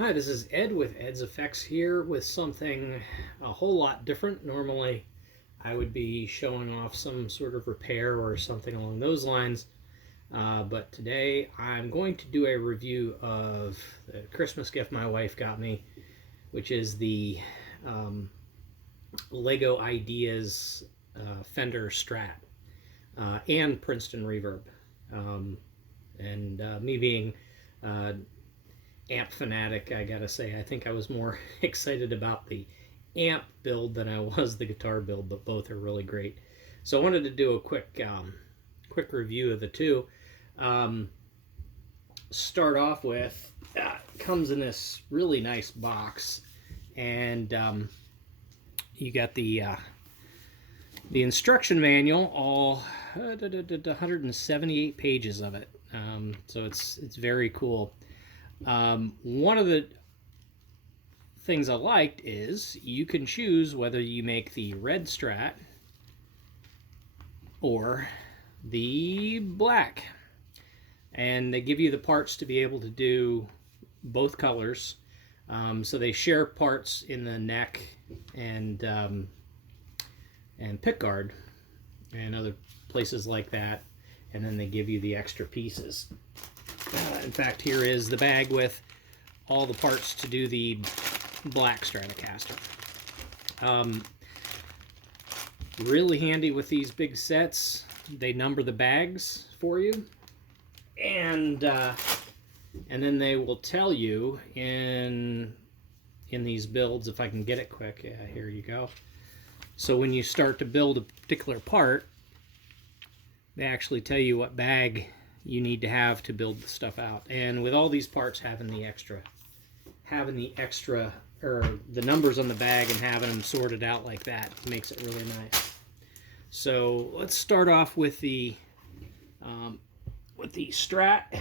Hi, this is Ed with Ed's Effects here with something a whole lot different. Normally, I would be showing off some sort of repair or something along those lines, but today I'm going to do a review of the Christmas gift my wife got me, which is the Lego Ideas Fender Strat and Princeton Reverb. Me being amp fanatic, I gotta say, I think I was more excited about the amp build than I was the guitar build, but both are really great. So I wanted to do a quick review of the two. Start off with, comes in this really nice box, and you got the instruction manual, all 178 pages of it. So it's very cool. One of the things I liked is you can choose whether you make the red Strat or the black, and they give you the parts to be able to do both colors. So they share parts in the neck and pickguard and other places like that, and then they give you the extra pieces. In fact, here is the bag with all the parts to do the black Stratocaster. Really handy with these big sets. They number the bags for you, and then they will tell you in these builds, if I can get it quick. Yeah, here you go. So when you start to build a particular part, they actually tell you what bag you need to have to build the stuff out. And with all these parts having the extra or the numbers on the bag and having them sorted out like that makes it really nice. So let's start off with the Strat. In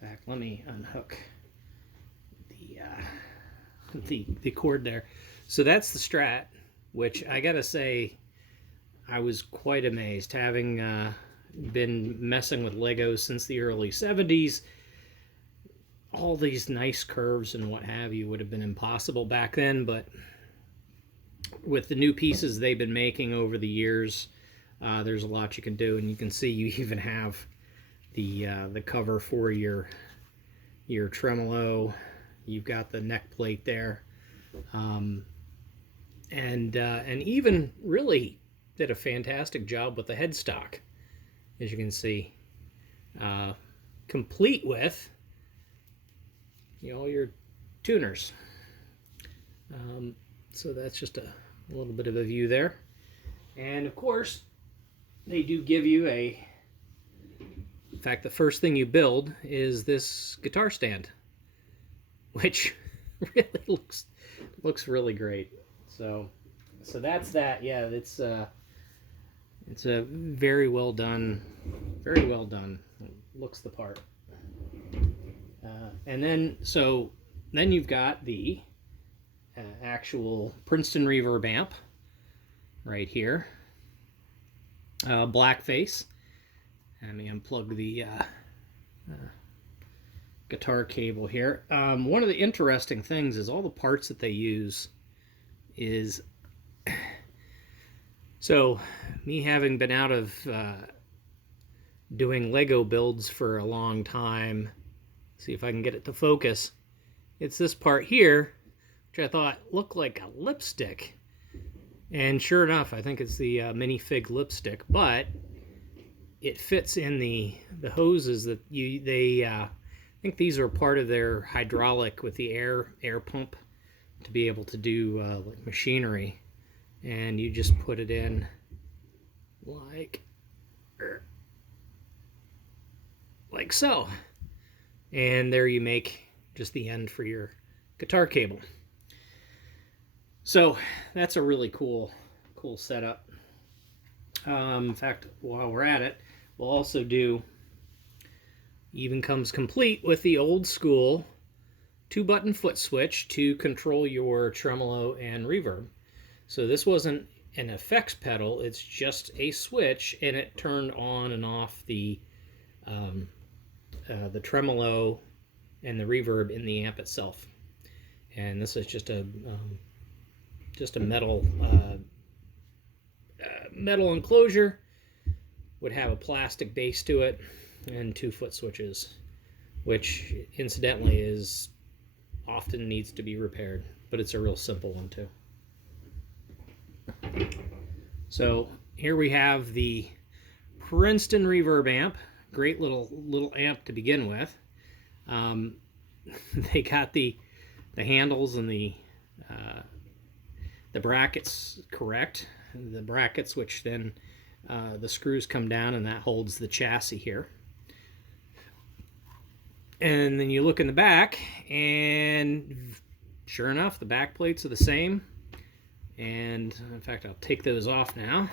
fact, let me unhook the cord there. So that's the Strat, which I gotta say, I was quite amazed, having been messing with Legos since the early 70s. All these nice curves and what have you would have been impossible back then, but with the new pieces they've been making over the years, there's a lot you can do. And you can see you even have the cover for your tremolo. You've got the neck plate there, and even really did a fantastic job with the headstock, as you can see, complete with all your tuners. So that's just a little bit of a view there. And of course, they do give you in fact, the first thing you build is this guitar stand, which really looks really great. So that's that. Yeah, it's a very well done. Very well done. It looks the part. And then you've got the actual Princeton Reverb amp right here. Black face. Let me unplug the guitar cable here. One of the interesting things is all the parts that they use is... So, me having been out of doing Lego builds for a long time, see if I can get it to focus. It's this part here, which I thought looked like a lipstick. And sure enough, I think it's the minifig lipstick, but it fits in the hoses that I think these are part of their hydraulic with the air pump to be able to do like machinery. And you just put it in like so. And there you make just the end for your guitar cable. So that's a really cool setup. In fact, while we're at it, we'll also do, even comes complete with the old school 2-button foot switch to control your tremolo and reverb. So this wasn't an effects pedal, it's just a switch, and it turned on and off the tremolo and the reverb in the amp itself. And this is just a metal metal enclosure. Would have a plastic base to it and 2-foot switches, which incidentally is often needs to be repaired, but it's a real simple one too. So here we have the Princeton reverb amp. Great little amp to begin with. They got the handles and the brackets correct. The brackets, which then the screws come down, and that holds the chassis here. And then you look in the back, and sure enough, the back plates are the same. And in fact, I'll take those off now.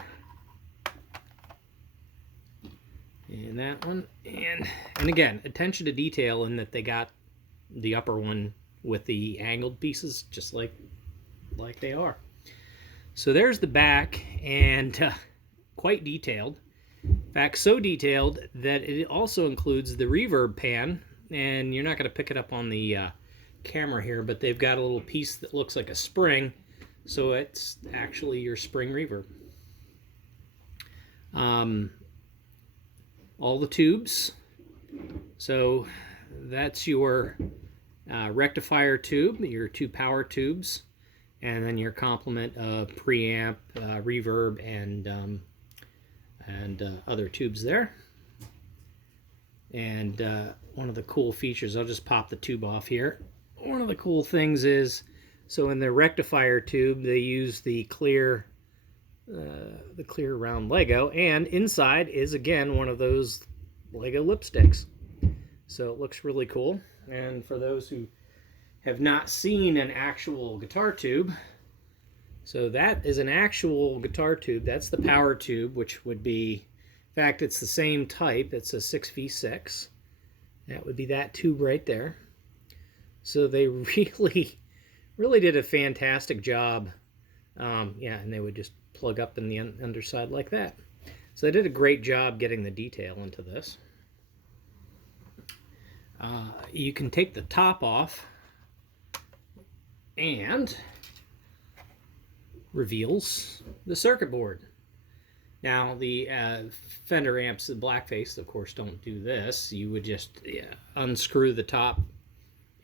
And that one, and again, attention to detail in that they got the upper one with the angled pieces just like they are. So there's the back, and quite detailed. In fact, so detailed that it also includes the reverb pan, and you're not going to pick it up on the camera here, but they've got a little piece that looks like a spring, so it's actually your spring reverb. All the tubes. So that's your rectifier tube, your 2 power tubes, and then your complement of preamp, reverb, and other tubes there. And one of the cool features, I'll just pop the tube off here. One of the cool things is, so in the rectifier tube, they use the clear round Lego, and inside is again one of those Lego lipsticks. So it looks really cool. And for those who have not seen an actual guitar tube, so that is an actual guitar tube. That's the power tube, which would be, in fact, it's the same type. It's a 6v6. That would be that tube right there. So they really did a fantastic job. Yeah, and they would just plug up in the underside like that. So they did a great job getting the detail into this. You can take the top off, and reveals the circuit board. Now the Fender amps, the Blackface, of course, don't do this. You would just unscrew the top,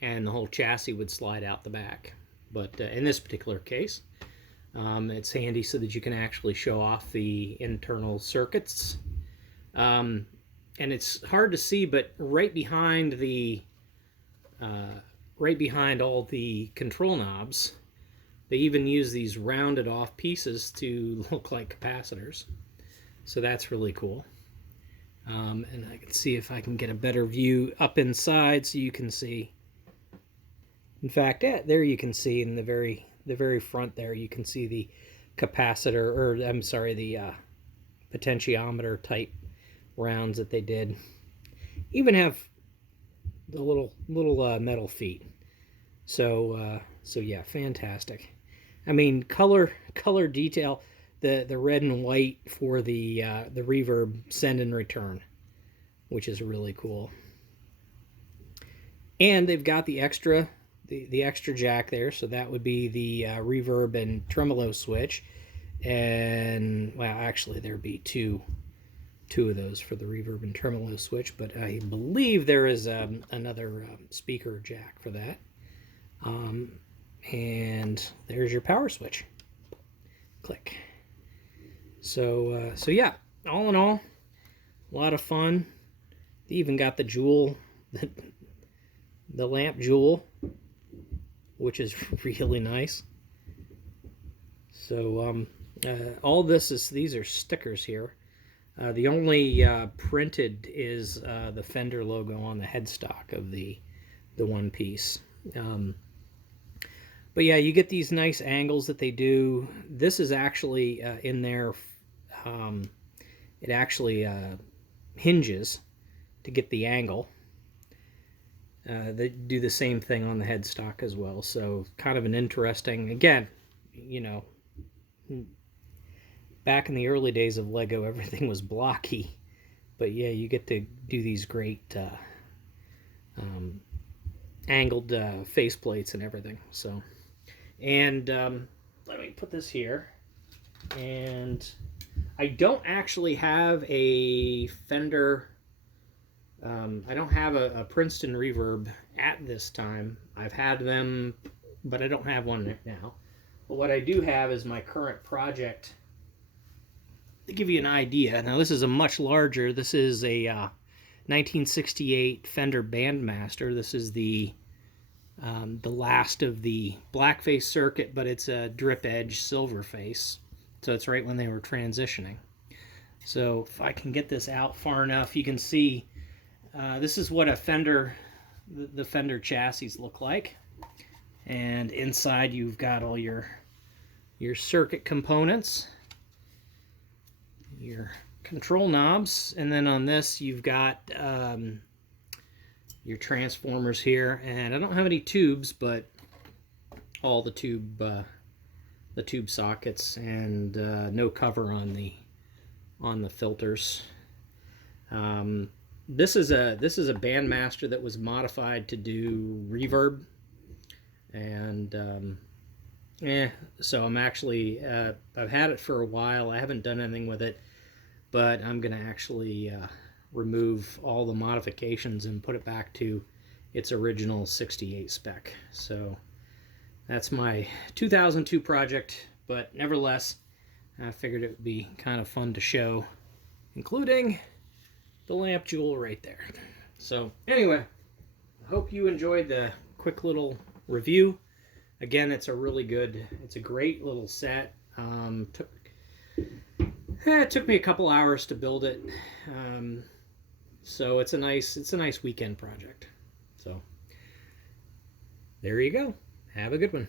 and the whole chassis would slide out the back. But in this particular case, it's handy so that you can actually show off the internal circuits. And it's hard to see, but right behind all the control knobs, they even use these rounded off pieces to look like capacitors. So that's really cool. And I can see if I can get a better view up inside so you can see. In fact, there you can see in the very front there, you can see the capacitor, or I'm sorry, the potentiometer type rounds that they did. Even have the little metal feet. So yeah, fantastic. I mean, color detail, the red and white for the reverb send and return, which is really cool. And they've got the extra jack there, so that would be the reverb and tremolo switch. And well, actually there'd be two of those for the reverb and tremolo switch, but I believe there is another speaker jack for that. And there's your power switch. Click. So yeah, all in all, a lot of fun. They even got the jewel, the lamp jewel, which is really nice. So all these are stickers here. The only printed is the Fender logo on the headstock of the one piece. But yeah, you get these nice angles that they do. This is actually in there. It actually hinges to get the angle. They do the same thing on the headstock as well. So kind of an interesting, again, you know, back in the early days of Lego, everything was blocky. But yeah, you get to do these great angled face plates and everything. So, and let me put this here. And I don't actually have a Fender. I don't have a Princeton reverb at this time. I've had them, but I don't have one now. But what I do have is my current project. To give you an idea, now this is a much larger. This is a 1968 Fender Bandmaster. This is the last of the blackface circuit, but it's a drip edge silver face. So it's right when they were transitioning. So if I can get this out far enough, you can see this is what a Fender, the Fender chassis look like. And inside you've got all your circuit components, your control knobs, and then on this you've got your transformers here. And I don't have any tubes, but all the tube sockets, and no cover on the filters. This is a Bandmaster that was modified to do reverb, and so I'm actually I've had it for a while. I haven't done anything with it, but I'm gonna actually remove all the modifications and put it back to its original 68 spec. So that's my 2002 project, but nevertheless, I figured it would be kind of fun to show, including the lamp jewel right there. So anyway, I hope you enjoyed the quick little review. Again, it's a great little set. It took me a couple hours to build it, so it's a nice weekend project. So there you go. Have a good one.